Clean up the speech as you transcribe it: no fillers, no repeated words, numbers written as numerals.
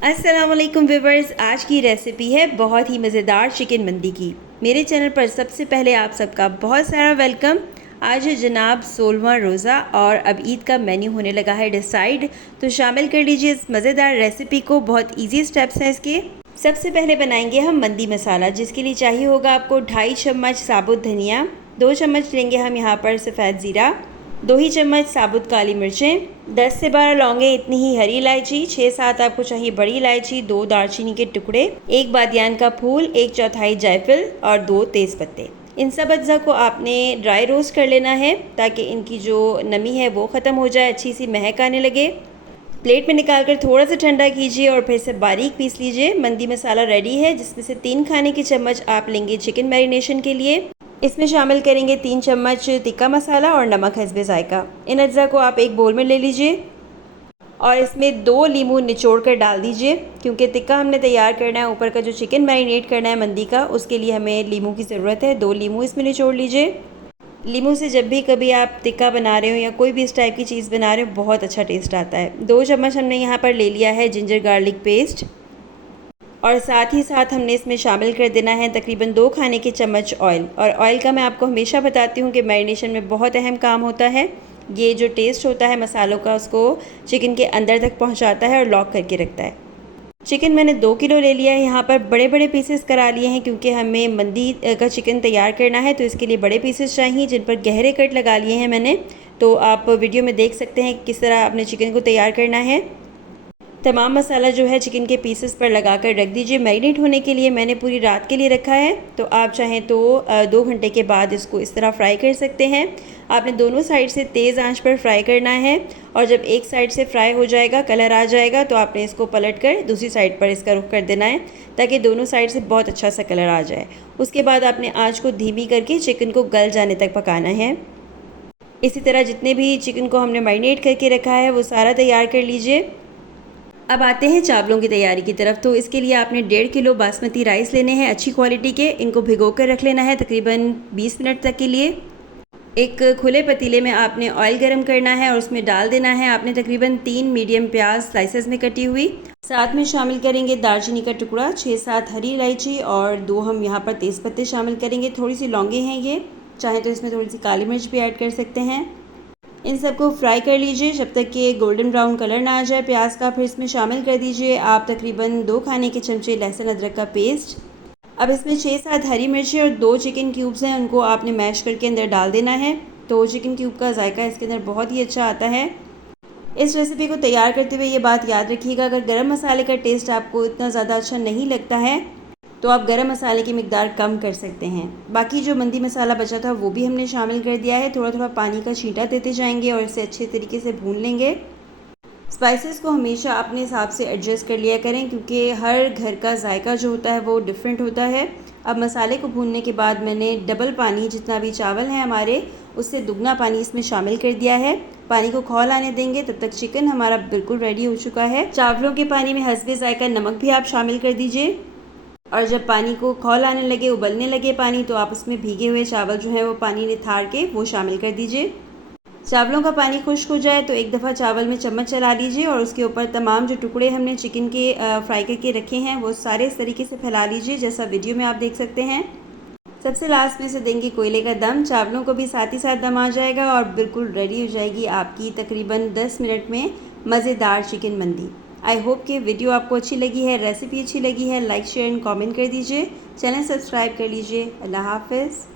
अस्सलाम वालेकुम व्यूवर्स, आज की रेसिपी है बहुत ही मज़ेदार चिकन मंदी की। मेरे चैनल पर सबसे पहले आप सबका बहुत सारा वेलकम। आज है जनाब 16वां रोज़ा और अब ईद का मेन्यू होने लगा है डिसाइड, तो शामिल कर लीजिए इस मज़ेदार रेसिपी को। बहुत इजी स्टेप्स हैं इसके। सबसे पहले बनाएंगे हम मंदी मसाला, जिसके लिए चाहिए होगा आपको 2.5 चम्मच साबुत धनिया, 2 चम्मच लेंगे हम यहाँ पर सफ़ेद ज़ीरा, 2 ही चम्मच साबुत काली मिर्चें, 10 से 12 लौंगे, इतनी ही हरी इलायची, 6-7 आपको चाहिए बड़ी इलायची, 2 दालचीनी के टुकड़े, 1 बादियान का फूल, 1/4 जायफल और 2 तेज़ पत्ते। इन सब अज्जा को आपने ड्राई रोस्ट कर लेना है ताकि इनकी जो नमी है वो ख़त्म हो जाए, अच्छी सी महक आने लगे। प्लेट में निकाल कर थोड़ा सा ठंडा कीजिए और फिर से बारीक पीस लीजिए। मंदी मसाला रेडी है, जिसमें से 3 खाने के चम्मच आप लेंगे चिकन मैरिनेशन के लिए। इसमें शामिल करेंगे 3 चम्मच तिक्का मसाला और नमक हस्बे जायका। इन अज्जा को आप एक बोल में ले लीजिए और इसमें 2 लीमू निचोड़ कर डाल दीजिए, क्योंकि तिक्का हमने तैयार करना है, ऊपर का जो चिकन मैरिनेट करना है मंदी का, उसके लिए हमें लीमू की ज़रूरत है। 2 लीमू इसमें निचोड़ लीजिए। लीमू से जब भी कभी आप तिक्का बना रहे हो या कोई भी इस टाइप की चीज़ बना रहे हो, बहुत अच्छा टेस्ट आता है। 2 चम्मच हमने यहाँ पर ले लिया है जिंजर गार्लिक पेस्ट और साथ ही साथ हमने इसमें शामिल कर देना है तकरीबन 2 खाने के चम्मच ऑयल। और ऑयल का मैं आपको हमेशा बताती हूँ कि मैरिनेशन में बहुत अहम काम होता है। ये जो टेस्ट होता है मसालों का, उसको चिकन के अंदर तक पहुँचाता है और लॉक करके रखता है। चिकन मैंने 2 किलो ले लिया है, यहाँ पर बड़े बड़े पीसेस करा लिए हैं, क्योंकि हमें मंदी का चिकन तैयार करना है, तो इसके लिए बड़े पीसेस चाहिए जिन पर गहरे कट लगा लिए हैं मैंने। तो आप वीडियो में देख सकते हैं किस तरह आपने चिकन को तैयार करना है। तमाम मसाला जो है चिकन के पीसेस पर लगा कर रख दीजिए। मैरिनेट होने के लिए मैंने पूरी रात के लिए रखा है, तो आप चाहें तो 2 घंटे के बाद इसको इस तरह फ्राई कर सकते हैं। आपने दोनों साइड से तेज़ आंच पर फ्राई करना है और जब एक साइड से फ्राई हो जाएगा, कलर आ जाएगा, तो आपने इसको पलट कर दूसरी साइड पर इसका रुख कर देना है ताकि दोनों साइड से बहुत अच्छा सा कलर आ जाए। उसके बाद आपने आँच को धीमी करके चिकन को गल जाने तक पकाना है। इसी तरह जितने भी चिकन को हमने मैरिनेट करके रखा है वो सारा तैयार कर लीजिए। अब आते हैं चावलों की तैयारी की तरफ। तो इसके लिए आपने 1.5 किलो बासमती राइस लेने हैं अच्छी क्वालिटी के। इनको भिगो कर रख लेना है तकरीबन 20 मिनट तक के लिए। एक खुले पतीले में आपने ऑयल गरम करना है और उसमें डाल देना है आपने तकरीबन 3 मीडियम प्याज स्लाइसेस में कटी हुई। साथ में शामिल करेंगे दालचीनी का टुकड़ा, 6-7 हरी इलायची और 2 हम यहाँ पर तेज़ पत्ते शामिल करेंगे। थोड़ी सी लौंगे हैं ये, चाहे तो इसमें थोड़ी सी काली मिर्च भी ऐड कर सकते हैं। इन सबको फ्राई कर लीजिए जब तक कि गोल्डन ब्राउन कलर ना आ जाए प्याज का। फिर इसमें शामिल कर दीजिए आप तकरीबन 2 खाने के चमचे लहसुन अदरक का पेस्ट। अब इसमें 6-7 हरी मिर्चें और 2 चिकन क्यूब्स हैं, उनको आपने मैश करके अंदर डाल देना है। तो चिकन क्यूब का जायका इसके अंदर बहुत ही अच्छा आता है। इस रेसिपी को तैयार करते हुए ये बात याद रखिएगा, अगर गरम मसाले का टेस्ट आपको इतना ज़्यादा अच्छा नहीं लगता है तो आप गरम मसाले की मिकदार कम कर सकते हैं। बाकी जो मंदी मसाला बचा था वो भी हमने शामिल कर दिया है। थोड़ा थोड़ा पानी का छींटा देते जाएंगे और इसे अच्छे तरीके से भून लेंगे। स्पाइसेस को हमेशा अपने हिसाब से एडजस्ट कर लिया करें, क्योंकि हर घर का जायका जो होता है वो डिफरेंट होता है। अब मसाले को भूनने के बाद मैंने डबल पानी, जितना भी चावल है हमारे उससे दुगना पानी इसमें शामिल कर दिया है। पानी को खौल आने देंगे, तब तक चिकन हमारा बिल्कुल रेडी हो चुका है। चावलों के पानी में हस्बे जायका नमक भी आप शामिल कर दीजिए और जब पानी को खौल आने लगे, उबलने लगे पानी, तो आप उसमें भीगे हुए चावल जो है वो पानी निथार के वो शामिल कर दीजिए। चावलों का पानी खुश्क हो जाए तो एक दफ़ा चावल में चम्मच चला लीजिए और उसके ऊपर तमाम जो टुकड़े हमने चिकन के फ्राई करके रखे हैं वो सारे इस तरीके से फैला लीजिए, जैसा वीडियो में आप देख सकते हैं। सबसे लास्ट में से देंगे कोयले का दम, चावलों को भी साथ ही साथ दम आ जाएगा और बिल्कुल रेडी हो जाएगी आपकी तकरीबन 10 मिनट में मज़ेदार चिकन मंदी। आई होप कि वीडियो आपको अच्छी लगी है, रेसिपी अच्छी लगी है। लाइक शेयर एंड कमेंट कर दीजिए, चैनल सब्सक्राइब कर लीजिए। अल्लाह हाफ़िज़।